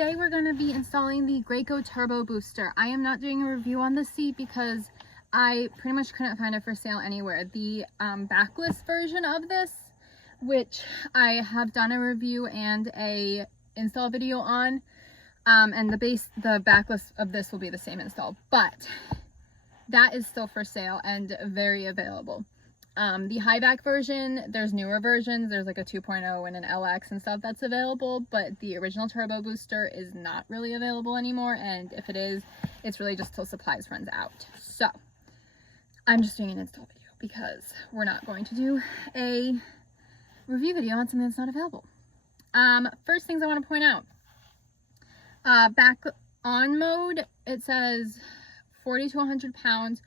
today we're going to be installing the Graco Turbo Booster. I am not doing a review on this seat because I pretty much couldn't find it for sale anywhere. The backless version of this, which I have done a review and a install video on, and the backless of this will be the same install, but that is still for sale and very available. The Highback version, there's newer versions. There's like a 2.0 and an LX and stuff that's available, but the original Turbo Booster is not really available anymore, and if it is, it's really just till supplies runs out. So I'm just doing an install video because we're not going to do a review video on something that's not available. First things I want to point out, back on mode, it says 40 to 100 pounds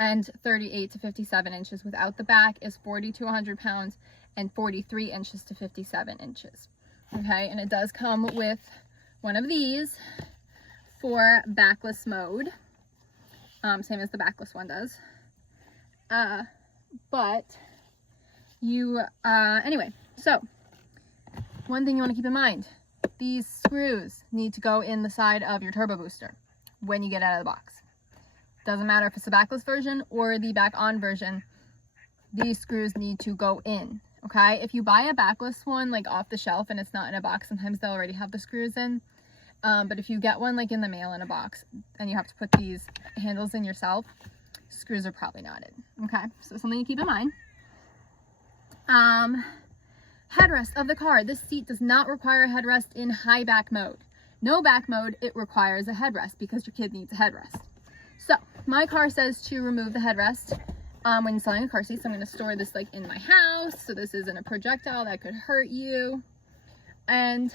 and 38 to 57 inches. Without the back is 40 to 100 pounds and 43 inches to 57 inches. Okay, and it does come with one of these for backless mode, same as the backless one does. Anyway, so one thing you want to keep in mind, these screws need to go in the side of your Turbo Booster when you get out of the box. Doesn't matter if it's the backless version or the back on version, these screws need to go in. Okay, if you buy a backless one like off the shelf and it's not in a box, sometimes they'll already have the screws in, but if you get one like in the mail in a box and you have to put these handles in yourself, screws are probably not in. Okay, so something to keep in mind. Headrest of the car. This seat does not require a headrest in high back mode. No back mode, it requires a headrest because your kid needs a headrest. So my car says to remove the headrest when installing a car seat. So I'm going to store this like in my house, so this isn't a projectile that could hurt you. And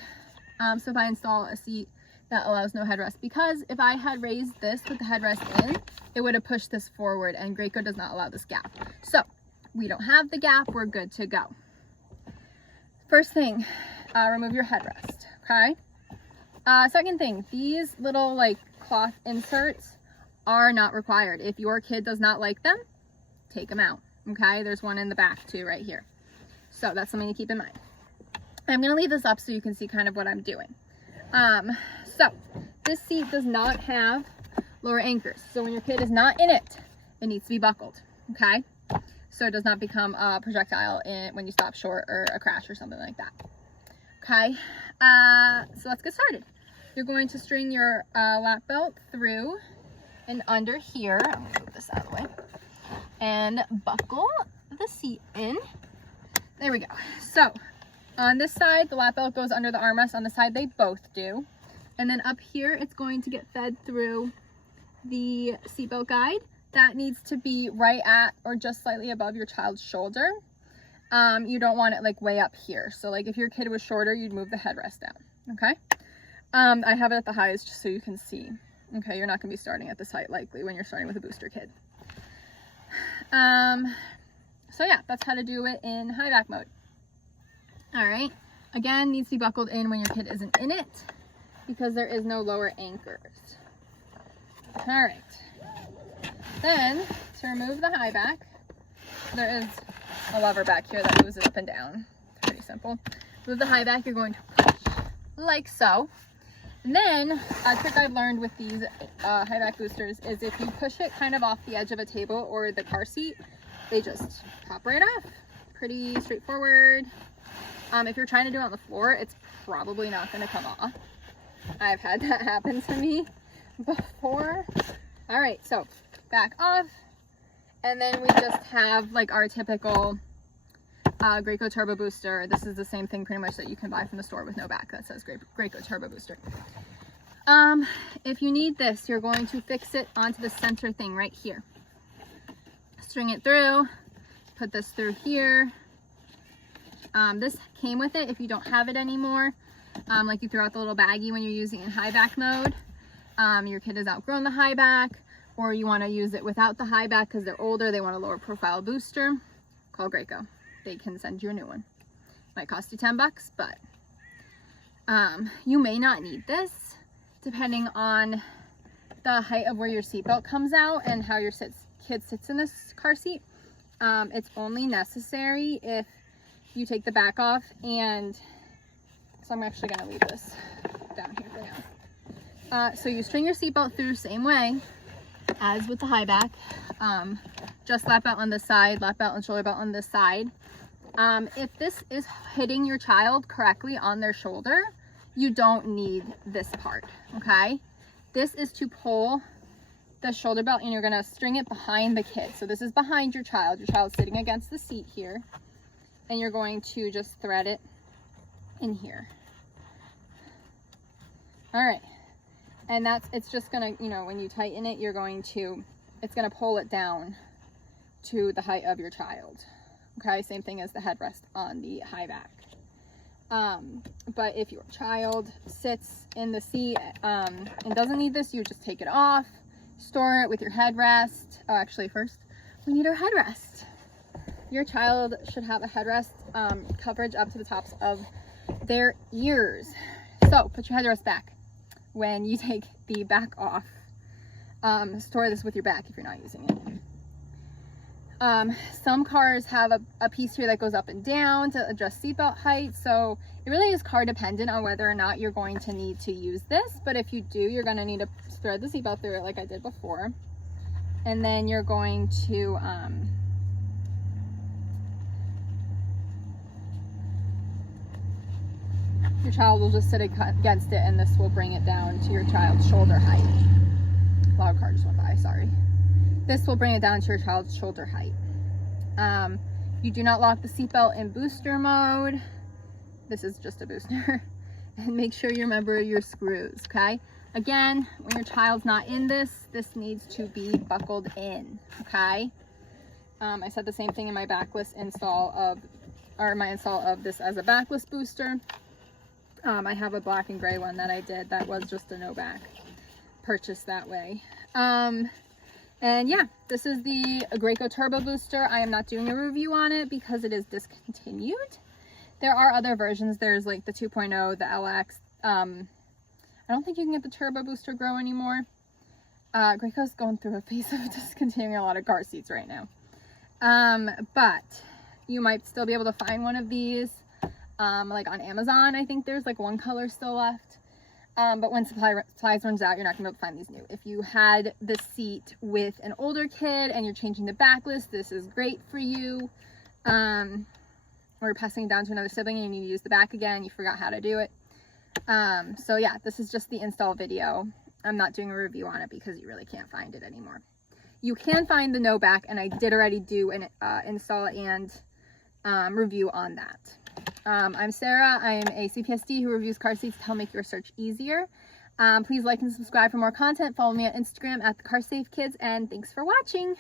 so if I install a seat that allows no headrest, because if I had raised this with the headrest in, it would have pushed this forward, and Graco does not allow this gap. So we don't have the gap, we're good to go. First thing, remove your headrest. Okay. Second thing, these little like cloth inserts are not required. If your kid does not like them, take them out. Okay, there's one in the back too right here, so that's something to keep in mind. I'm going to leave this up so you can see kind of what I'm doing. So this seat does not have lower anchors, so when your kid is not in it, it needs to be buckled. Okay, so it does not become a projectile when you stop short or a crash or something like that. Okay, so let's get started. You're going to string your lap belt through and under here. I'm going to move this out of the way and buckle the seat in. There we go. So on this side, the lap belt goes under the armrest. On the side, they both do. And then up here, it's going to get fed through the seatbelt guide. That needs to be right at or just slightly above your child's shoulder. You don't want it like way up here. So like if your kid was shorter, you'd move the headrest down. Okay. I have it at the highest just so you can see. Okay, you're not going to be starting at this height likely when you're starting with a booster kid. So yeah, that's how to do it in high back mode. All right, again, needs to be buckled in when your kid isn't in it because there is no lower anchors. All right, then to remove the high back, there is a lever back here that moves it up and down. It's pretty simple. Move the high back, you're going to push like so. And then a trick I've learned with these Highback boosters is if you push it kind of off the edge of a table or the car seat, they just pop right off. Pretty straightforward. If you're trying to do it on the floor, it's probably not going to come off. I've had that happen to me before. All right, so back off. And then we just have like our typical Graco Turbo Booster. This is the same thing pretty much that you can buy from the store with no back that says Graco Turbo Booster. If you need this, you're going to fix it onto the center thing right here. String it through, put this through here. This came with it if you don't have it anymore. Like you throw out the little baggie when you're using it in high back mode. Your kid has outgrown the high back, or you want to use it without the high back because they're older, they want a lower profile booster. Call Graco. They can send you a new one. Might cost you 10 bucks, but you may not need this depending on the height of where your seatbelt comes out and how your kid sits in this car seat. It's only necessary if you take the back off, and so I'm actually going to leave this So you string your seatbelt through the same way as with the Highback. Just lap belt on this side, lap belt and shoulder belt on this side. If this is hitting your child correctly on their shoulder, you don't need this part, okay? This is to pull the shoulder belt and you're gonna string it behind the kid. So this is behind your child. Your child's sitting against the seat here. And you're going to just thread it in here. All right. And it's just gonna, you know, when you tighten it, it's gonna pull it down to the height of your child. Okay, same thing as the headrest on the Highback. But if your child sits in the seat and doesn't need this, you just take it off, store it with your headrest. Oh, actually first, we need our headrest. Your child should have a headrest coverage up to the tops of their ears. So put your headrest back when you take the back off. Store this with your back if you're not using it. Some cars have a piece here that goes up and down to adjust seatbelt height, so it really is car dependent on whether or not you're going to need to use this. But if you do, you're going to need to thread the seatbelt through it like I did before, and then you're going to your child will just sit against it, and this will bring it down to your child's shoulder height. Loud car just went by, sorry. This will bring it down to your child's shoulder height. You do not lock the seatbelt in booster mode. This is just a booster. And make sure you remember your screws, okay? Again, when your child's not in this needs to be buckled in, okay? I said the same thing in my backless install of this as a backless booster. I have a black and gray one that I did that was just a no back, purchased that way. And yeah, this is the Graco Turbobooster. I am not doing a review on it because it is discontinued. There are other versions. There's like the 2.0, the LX. I don't think you can get the Turbobooster Grow anymore. Graco's going through a phase of discontinuing a lot of car seats right now. But you might still be able to find one of these. Like on Amazon, I think there's like one color still left. But when supplies runs out, you're not gonna be able to find these new. If you had the seat with an older kid and you're changing the backlist, this is great for you. Or you're passing it down to another sibling and you need to use the back again, you forgot how to do it. So yeah, this is just the install video. I'm not doing a review on it because you really can't find it anymore. You can find the no back, and I did already do an install and review on that. I'm Sarah. I am a CPSD who reviews car seats to help make your search easier. Please like and subscribe for more content. Follow me on Instagram at the Car Safe Kids, and thanks for watching.